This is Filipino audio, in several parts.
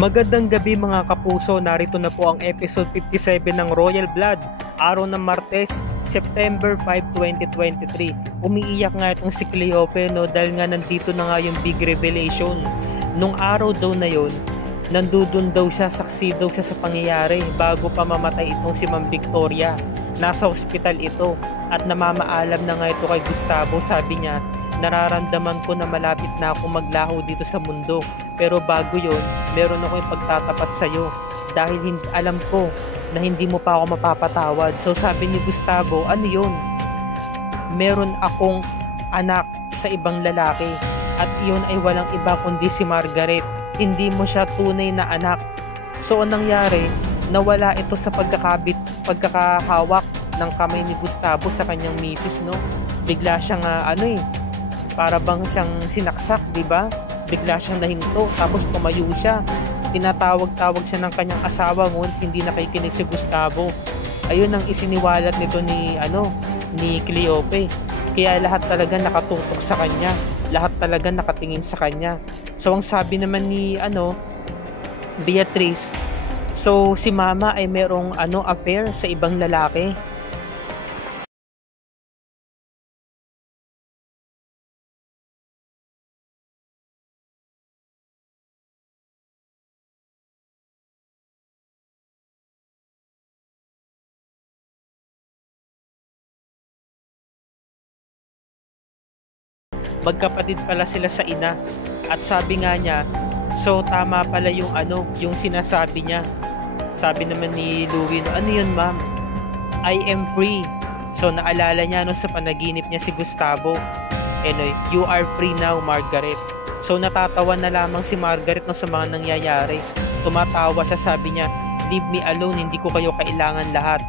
Magandang gabi mga kapuso, narito na po ang episode 57 ng Royal Blood, araw ng Martes, September 5, 2023. Umiiyak nga itong si Cleope dahil nga nandito na nga yung big revelation. Nung araw daw na yun, nandudun daw siya, saksi daw siya sa pangyayari bago pa mamatay itong si Ma'am Victoria. Nasa ospital ito at namamaalam na nga ito kay Gustavo. Sabi niya, nararamdaman ko na malapit na ako maglaho dito sa mundo. Pero bago yon, meron akong ipagtatapat sa'yo dahil alam ko na hindi mo pa ako mapapatawad. So sabi ni Gustavo, ano yun? Meron akong anak sa ibang lalaki at iyon ay walang iba kundi si Margaret. Hindi mo siya tunay na anak. So anong nangyari? Nawala ito sa pagkakahawak ng kamay ni Gustavo sa kanyang misis, no? Bigla siyang para bang siyang sinaksak, di ba? Bigla siyang nahinto, tapos tumayo siya. Tinatawag-tawag siya ng kanyang asawa, ngunit hindi nakikinig si Gustavo. Ayun ang isiniwalat nito ni Cleope. Kaya lahat talaga nakatutok sa kanya. Lahat talaga nakatingin sa kanya. So ang sabi naman ni Beatrice, so si Mama ay merong affair sa ibang lalaki. Magkapatid pala sila sa ina. At sabi nga niya, so tama pala yung sinasabi niya. Sabi naman ni Louie, ano yun ma'am? I am free. So naalala niya sa panaginip niya si Gustavo. You are free now, Margaret. So natatawa na lamang si Margaret sa mga nangyayari. Tumatawa siya, sabi niya, leave me alone, hindi ko kayo kailangan lahat.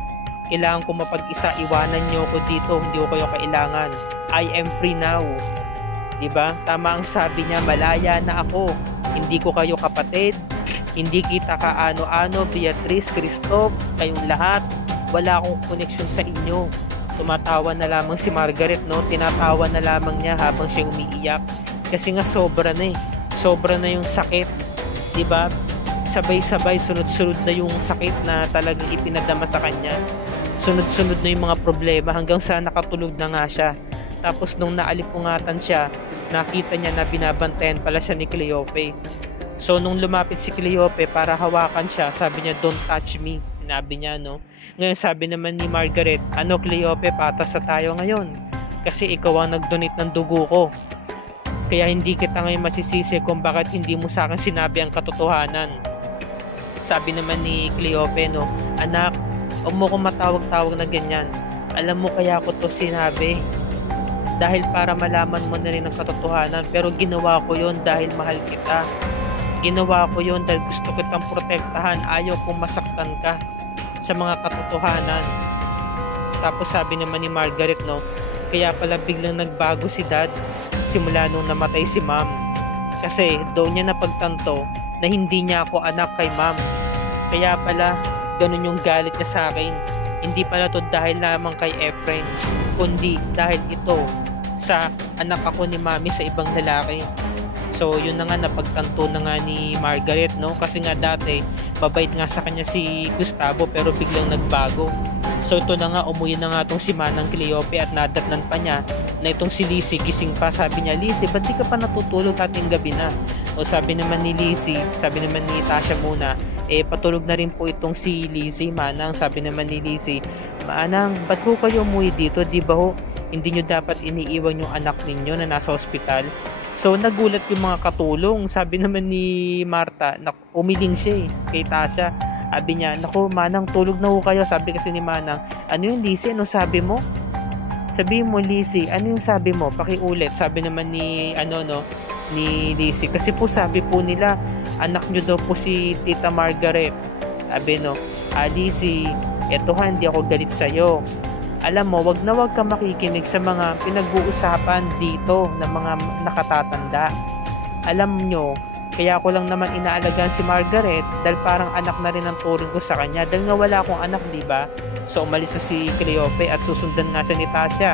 Kailangan ko mapag-isa, iwanan niyo ako dito, hindi ko kayo kailangan. I am free now. Diba? Tama ang sabi niya, malaya na ako. Hindi ko kayo kapatid. Hindi kita kaano-ano, Beatrice, Christoph, kayong lahat. Wala akong connection sa inyo. Tumatawa na lamang si Margaret, no? Tinatawa na lamang niya habang siya umiiyak. Kasi nga sobra na Sobra na yung sakit. Diba? Sabay-sabay, sunod-sunod na yung sakit na talagang ipinadama sa kanya. Sunod-sunod na yung mga problema hanggang sa nakatulog na nga siya. Tapos nung naalipungatan siya, nakita niya na binabantayan pala siya ni Cleope. So nung lumapit si Cleope para hawakan siya, sabi niya, don't touch me. Sinabi niya, no? Ngayon sabi naman ni Margaret, Cleope, patas na tayo ngayon. Kasi ikaw ang nag-donate ng dugo ko. Kaya hindi kita ngayon masisisi kung bakit hindi mo sa akin sinabi ang katotohanan. Sabi naman ni Cleope, no? Anak, huwag mo kong matawag-tawag na ganyan. Alam mo kaya ko to sinabi dahil para malaman mo na rin ang katotohanan, pero ginawa ko yon dahil mahal kita. Ginawa ko yon dahil gusto kitang protektahan, ayaw kong masaktan ka sa mga katotohanan. Tapos sabi naman ni Margaret, no, kaya pala biglang nagbago si Dad simula nung namatay si Ma'am. Kasi doon niya napagtanto na hindi niya ako anak kay Ma'am. Kaya pala ganun yung galit niya sa akin. Hindi pala to dahil lamang kay Efren, kundi dahil ito sa anak ako ni Mami sa ibang lalaki. So yun na nga, napagtanto na nga ni Margaret, no? Kasi nga dati mabait nga sa kanya si Gustavo pero biglang nagbago. So ito na nga, umuwi na nga tong si Manang Cleope at nadatnan pa niya na itong si Lizzie gising pa. Sabi niya, Lizzie, ba't di ka pa natutulog, ating gabi na? O sabi naman ni Lizzie, sabi naman ni Tasha muna, patulog na rin po itong si Lizzie, Manang. Sabi naman ni Lizzie, Manang, ba't po kayo umuwi dito? Di ba ho, hindi nyo dapat iniiwan yung anak ninyo na nasa ospital? So nagulat yung mga katulong. Sabi naman ni Marta, umiling siya kay Tasha. Sabi niya, naku Manang, tulog na ho kayo. Sabi kasi ni Manang, ano yung Lizzie, ano sabi mo? Sabi mo Lizzie, ano yung sabi mo? Pakiulit. Sabi naman ni ni Lizzie, kasi po sabi po nila anak nyo daw po si Tita Margaret. Sabi Lizzie, eto ha, hindi ako galit sa'yo. Alam mo, wag na wag ka makikinig sa mga pinag-uusapan dito ng mga nakatatanda. Alam nyo, kaya ko lang naman inaalagaan si Margaret dahil parang anak na rin ang turing ko sa kanya. Dahil nga wala akong anak, diba? So umalis na si Cleope at susundan nga siya ni Tasha.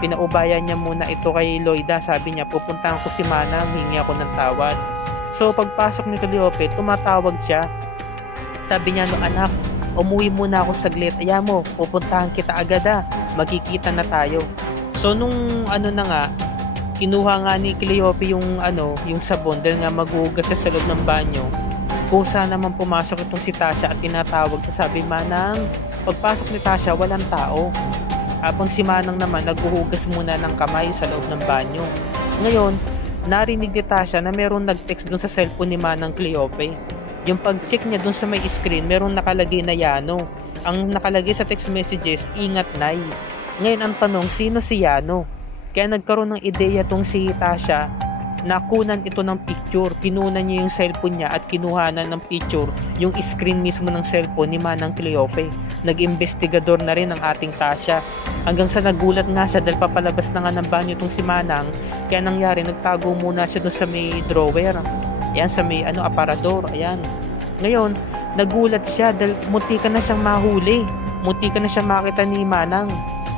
Pinaubayan niya muna ito kay Loida. Sabi niya, pupuntahan ko si Manang, hingi ako ng tawad. So pagpasok ni Cleope, tumatawag siya. Sabi niya, no anak, umuwi muna ako saglit. Ayaw mo, pupuntahan kita agad magkikita na tayo. So nung ano na nga, kinuha nga ni Cleope yung sabon dahil nga maghuhugas sa loob ng banyo. Kusa naman pumasok itong si Tasha at tinatawag sa sabi, Manang, pagpasok ni Tasha walang tao. Habang si Manang naman naghuhugas muna ng kamay sa loob ng banyo. Ngayon, narinig ni Tasha na merong nag-text dun sa cellphone ni Manang Cleope. Yung pag-check niya dun sa may screen, merong nakalagay na Yano. Ang nakalagay sa text messages, ingat Nay. Ngayon ang tanong, sino si Yano? Kaya nagkaroon ng ideya tong si Tasha na kunan ito ng picture. Kinunan niya yung cellphone niya at kinuhanan ng picture yung screen mismo ng cellphone ni Manang Cleope. Nag-investigador na rin ang ating Tasha. Hanggang sa nagulat nga siya dahil papalabas na nga ng banyo itong si Manang. Kaya nangyari, nagtago muna siya doon sa may drawer. Ayan, sa may aparador. Ayan. Ngayon, nagulat siya dahil munti ka na siyang mahuli. Munti ka na siyang makita ni Manang.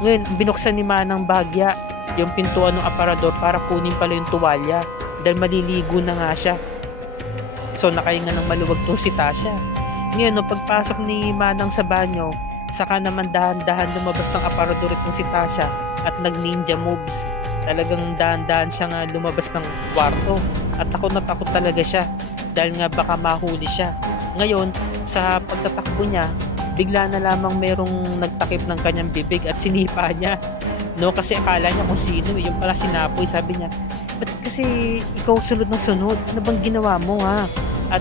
Ngayon, binuksan ni Manang bahagya yung pintuan ng aparador para kunin pala yung tuwalya dahil maliligo na nga siya. So nakahinga ng maluwag tong si Tasha. Ngayon, no, pagpasok ni Manang sa banyo, saka naman dahan-dahan lumabas ng aparador itong si Tasha at nag-ninja moves. Talagang dahan-dahan siyang lumabas ng kwarto at takot na takot talaga siya dahil nga baka mahuli siya. Ngayon, sa pagtatakbo niya, bigla na lamang merong nagtakip ng kanyang bibig at sinipa niya. No, kasi akala niya kung sino, yung pala si Napoy. Sabi niya, ba't kasi ikaw sunod na sunod? Ano bang ginawa mo At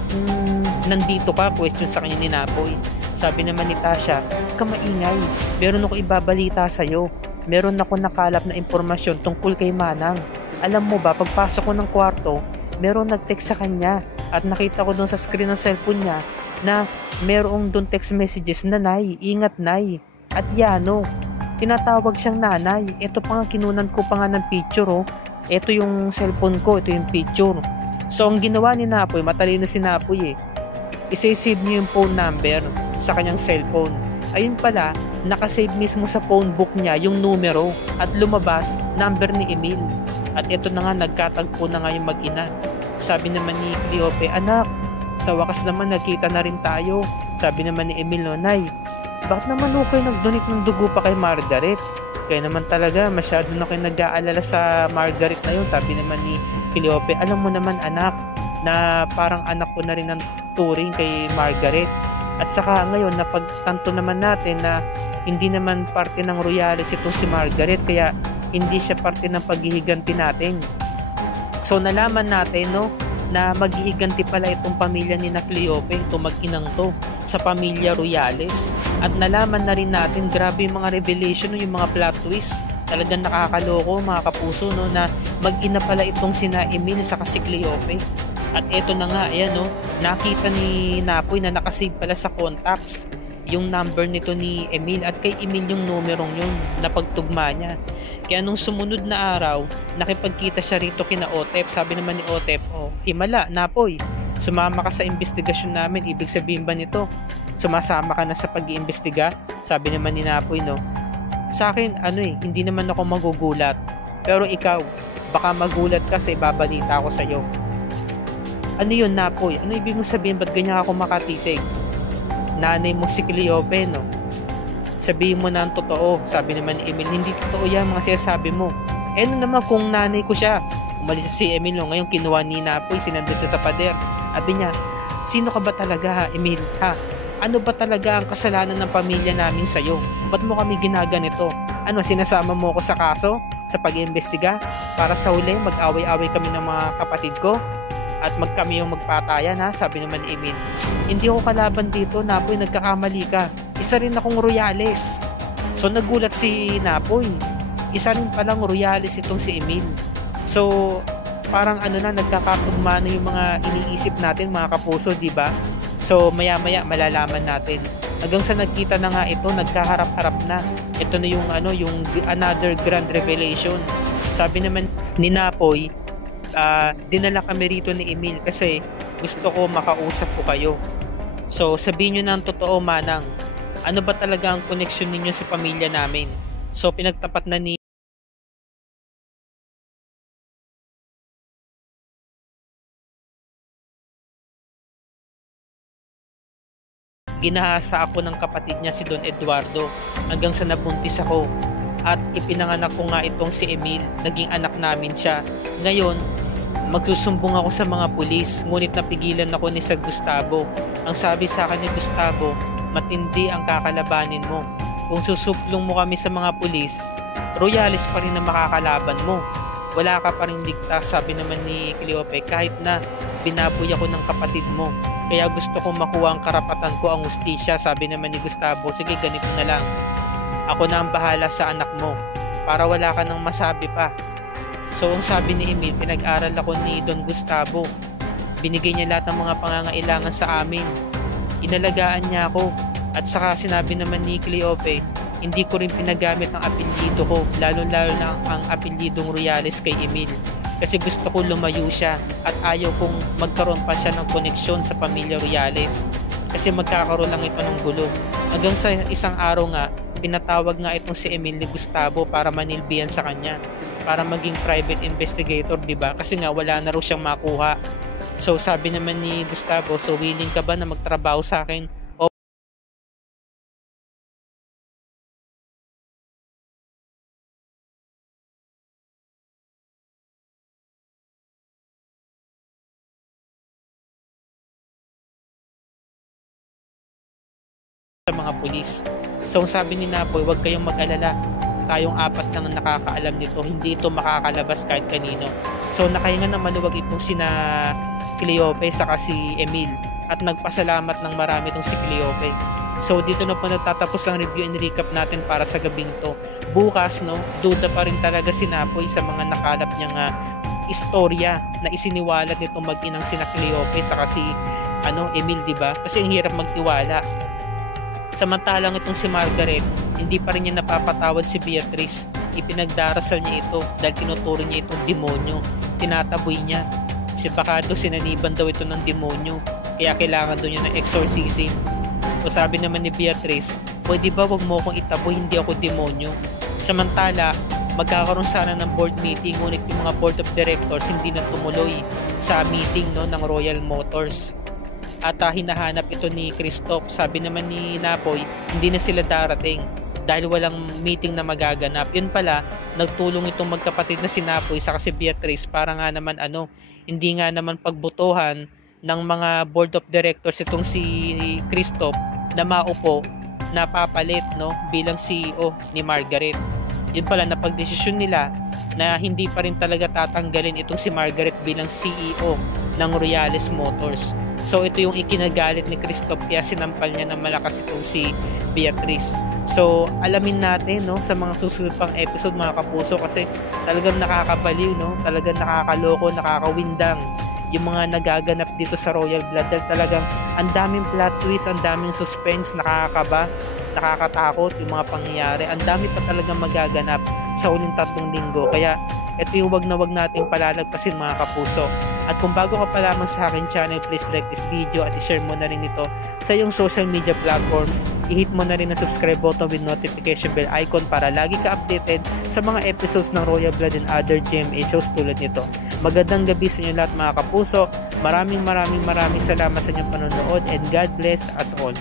nandito ka, question sa kanya ni Napoy. Sabi naman ni Tasha, kamaingay, meron ako ibabalita sa'yo. Meron ako nakalap na impormasyon tungkol kay Manang. Alam mo ba, pagpasok ko ng kwarto, meron nag-text sa kanya at nakita ko doon sa screen ng cellphone niya na merong doon text messages na Nay, ingat Nay, at Yano. Tinatawag siyang nanay. Ito pa nga, kinunan ko pa nga ng picture Ito yung cellphone ko, ito yung picture. So ang ginawa ni Napoy, matalino si Napoy isasave niyo yung phone number sa kanyang cellphone. Ayun pala, nakasave mismo sa phone book niya yung numero at lumabas number ni Emil. At ito na nga, nagkatagpo na nga yung mag-ina. Sabi naman ni Cleope, anak, sa wakas naman nagkita na rin tayo. Sabi naman ni Emil, no, Nay, bakit naman kayo nag-donate ng dugo pa kay Margaret? Kaya naman talaga masyado na kayo nag-aalala sa Margaret na yun. Sabi naman ni Cleope, alam mo naman anak, na parang anak ko na rin ang turing kay Margaret. At saka ngayon napagtanto naman natin na hindi naman parte ng royales itong si Margaret, kaya hindi siya parte ng paghihiganti natin. So nalaman natin na maghihiganti pala itong pamilya ni Cleope, itong mag-inang to, sa pamilya Royales. At nalaman na rin natin, grabe yung mga revelation, yung mga plot twist. Talagang nakakaloko mga kapuso, na mag-ina pala itong sina Emil sa si Cleope. At eto na nga, ayan nakita ni Napoy na nakasave pala sa contacts yung number nito ni Emil at kay Emil yung numerong yun na pagtugma niya. Kaya nung sumunod na araw, nakipagkita siya rito kina Otep. Sabi naman ni Otep, himala, Napoy, sumama ka sa investigasyon namin. Ibig sabihin ba nito, sumasama ka na sa pag-iimbestiga? Sabi naman ni Napoy, sa akin, hindi naman ako magugulat. Pero ikaw, baka magulat ka sa ibabalita ko sa'yo. Ano yun, Napoy? Ano ibig mong sabihin? Ba't ganyan ako makatitig? Nanay mo si Cleope, Sabihin mo na ang totoo. Sabi naman ni Emil, hindi totoo yan mga sinasabi mo. Ano naman kung nanay ko siya? Umalis si Emil, ngayon kinuha ni Napoy, sinandun sa pader. Sabi niya, sino ka ba talaga, Emil? Ano ba talaga ang kasalanan ng pamilya namin sa'yo? Ba't mo kami ginaganito? Sinasama mo ako sa kaso? Sa pag-iimbestiga? Para sa huli, mag-away-away kami ng mga kapatid ko? At kami yung magpatayan sabi naman ni Emil. Hindi ako kalaban dito, Napoy, nagkakamali ka. Isa rin akong royales. So nagulat si Napoy. Isa rin palang royales itong si Emil. So parang nagkakatugma na yung mga iniisip natin mga kapuso, di ba? So maya-maya malalaman natin. Hanggang sa nagkita na nga ito, nagkaharap-harap na. Ito na yung another grand revelation. Sabi naman ni Napoy, dinala kami rito ni Emil kasi gusto ko makausap ko kayo. So sabihin nyo na ang totoo, Manang, ano ba talaga ang connection ninyo sa pamilya namin? So pinagtapat na ni ginahasa ako ng kapatid niya si Don Eduardo hanggang sa nabuntis ako. At ipinanganak ko nga itong si Emil, naging anak namin siya. Ngayon, magsusumbong ako sa mga pulis, ngunit napigilan ako ni Sir Gustavo. Ang sabi sa akin ni Gustavo, matindi ang kakalabanin mo. Kung susuplong mo kami sa mga pulis, Royales pa rin ang makakalaban mo. Wala ka pa rin ligtas, sabi naman ni Cleope, kahit na binaboy ako ng kapatid mo. Kaya gusto kong makuha ang karapatan ko, ang hustisya, sabi naman ni Gustavo. Sige, ganito na lang. Ako na ang bahala sa anak mo para wala ka nang masabi pa. So ang sabi ni Emil, pinag-aral ako ni Don Gustavo. Binigay niya lahat ng mga pangangailangan sa amin. Inalagaan niya ako. At saka sinabi naman ni Cleope, hindi ko rin pinagamit ang apelyido ko, lalo-lalo na ang apelyidong Royales kay Emil. Kasi gusto ko lumayo siya at ayaw kong magkaroon pa siya ng koneksyon sa pamilya Royales. Kasi magkakaroon lang ito ng gulo. Hanggang sa isang araw nga, pinatawag nga itong si Emil ni Gustavo para manilbihan sa kanya, para maging private investigator, diba? Kasi nga wala na raw siyang makuha. So sabi naman ni Gustavo, so willing ka ba na magtrabaho sa akin? O sa mga pulis. So ang sabi ni Napoy, huwag kayong mag-alala. Tayong apat lang ang nakakaalam nito, hindi ito makakalabas kahit kanino. So nakahinga na maluwag itong sina Cleope saka si Emil at nagpasalamat ng marami itong si Cleope. So dito na po nagtatapos ang review and recap natin para sa gabing ito. Bukas, no, duda pa rin talaga si Napoy sa mga nakalap niyang istorya na isiniwalat nitong mag-inang sina Cleope saka si Emil, diba? Kasi ang hirap magtiwala. Samantalang itong si Margaret, hindi pa rin niya napapatawad si Beatrice. Ipinagdarasal niya ito dahil tinuturo niya itong demonyo. Tinataboy niya. Si Bacado, sinaniban daw ito ng demonyo. Kaya kailangan daw niya ng exorcism. O sabi naman ni Beatrice, pwede ba wag mo akong itaboy, hindi ako demonyo? Samantala, magkakaroon sana ng board meeting, ngunit yung mga board of directors hindi na tumuloy sa meeting, no, ng Royal Motors. At hinahanap ito ni Christoph. Sabi naman ni Napoy, hindi na sila darating dahil walang meeting na magaganap. Yun pala, nagtulong itong magkapatid na si Napoy sa si Beatrice para nga naman hindi nga naman pagbotohan ng mga board of directors itong si Christoph na maupo, na papalit, no, bilang CEO ni Margaret. Yun pala, napagdesisyon nila na hindi pa rin talaga tatanggalin itong si Margaret bilang CEO ng Royales Motors. So ito yung ikinagalit ni Christoph, kaya sinampal niya ng malakas itong si Beatrice. So alamin natin, no, sa mga susunod pang episode, mga kapuso, kasi talagang nakakabaliw, no, talagang nakakaloko, nakakawindang yung mga nagaganap dito sa Royal Blood. Dahil talagang ang daming plot twist, ang daming suspense, nakakakaba, nakakatakot yung mga pangyayari. Ang dami pa talagang magaganap sa huling 3 linggo. Kaya ito yung wag na wag nating palalagpasin, mga kapuso. At kung bago ka pa lamang sa akin channel, please like this video at i-share mo na rin ito sa iyong social media platforms. I-hit mo na rin ang subscribe button with notification bell icon para lagi ka updated sa mga episodes ng Royal Blood and other GMA shows tulad nito. Magandang gabi sa inyo lahat, mga kapuso. Maraming salamat sa inyong panonood and God bless us all.